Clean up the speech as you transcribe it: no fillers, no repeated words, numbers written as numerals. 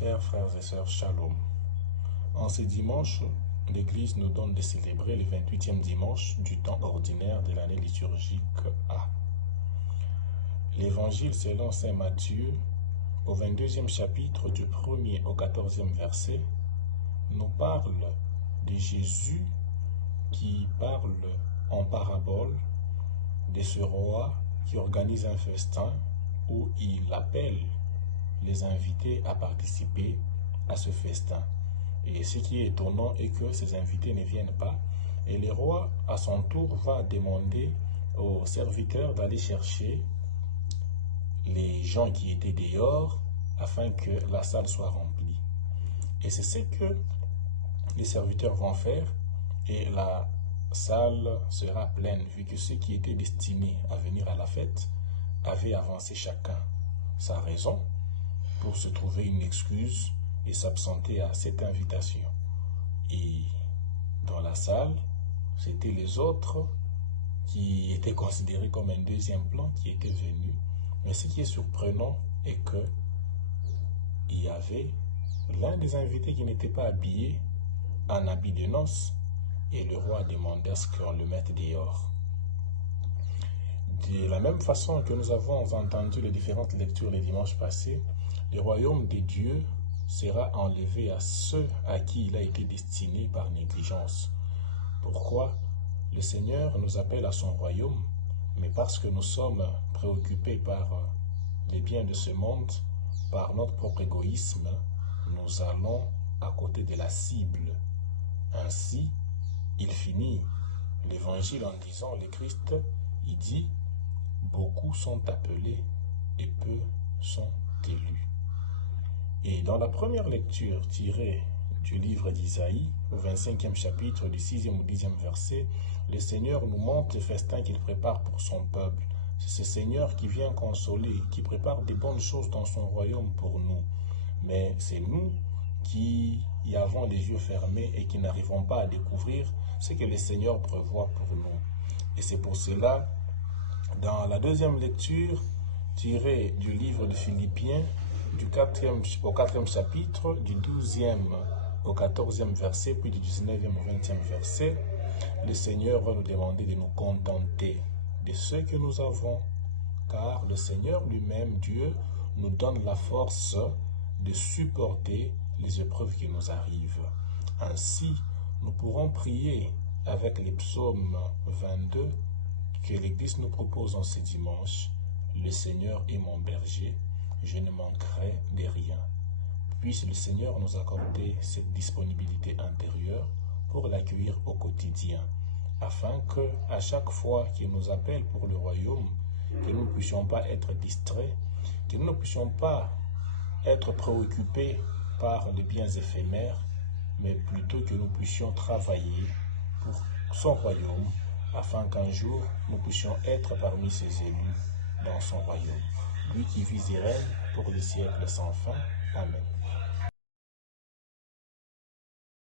Chers frères et sœurs, shalom. En ce dimanche, l'Église nous donne de célébrer le 28e dimanche du temps ordinaire de l'année liturgique A. L'Évangile selon saint Matthieu, au 22e chapitre du 1er au 14e verset, nous parle de Jésus qui parle en parabole de ce roi qui organise un festin où il appelle les invités à participer à ce festin. Et ce qui est étonnant est que ces invités ne viennent pas. Et le roi, à son tour, va demander aux serviteurs d'aller chercher les gens qui étaient dehors afin que la salle soit remplie. Et c'est ce que les serviteurs vont faire et la salle sera pleine vu que ceux qui étaient destinés à venir à la fête avaient avancé chacun sa raison pour se trouver une excuse et s'absenter à cette invitation. Et dans la salle, c'était les autres qui étaient considérés comme un deuxième plan qui étaient venus. Mais ce qui est surprenant est que il y avait l'un des invités qui n'était pas habillé en habit de noces et le roi demandait à ce qu'on le mette dehors. De la même façon que nous avons entendu les différentes lectures les dimanches passés, le royaume de Dieu sera enlevé à ceux à qui il a été destiné par négligence. Pourquoi? Le Seigneur nous appelle à son royaume, mais parce que nous sommes préoccupés par les biens de ce monde, par notre propre égoïsme, nous allons à côté de la cible. Ainsi, il finit l'évangile en disant, le Christ, il dit, beaucoup sont appelés et peu sont élus. Et dans la première lecture tirée du livre d'Isaïe, au 25e chapitre, du 6e ou 10e verset, le Seigneur nous montre le festin qu'il prépare pour son peuple. C'est ce Seigneur qui vient consoler, qui prépare des bonnes choses dans son royaume pour nous. Mais c'est nous qui y avons les yeux fermés et qui n'arrivons pas à découvrir ce que le Seigneur prévoit pour nous. Et c'est pour cela, dans la deuxième lecture, tirée du livre de Philippiens, au 4e chapitre, du 12e au 14e verset, puis du 19e au 20e verset, le Seigneur va nous demander de nous contenter de ce que nous avons, car le Seigneur lui-même, Dieu, nous donne la force de supporter les épreuves qui nous arrivent. Ainsi, nous pourrons prier avec les psaumes 22 que l'Église nous propose en ce dimanche. Le Seigneur est mon berger, je ne manquerai de rien. Puisse le Seigneur nous accorder cette disponibilité intérieure pour l'accueillir au quotidien, afin que, à chaque fois qu'il nous appelle pour le royaume, que nous ne puissions pas être distraits, que nous ne puissions pas être préoccupés par les biens éphémères, mais plutôt que nous puissions travailler pour son royaume, afin qu'un jour nous puissions être parmi ses élus dans son royaume. Lui qui vit et règne pour les siècles sans fin. Amen.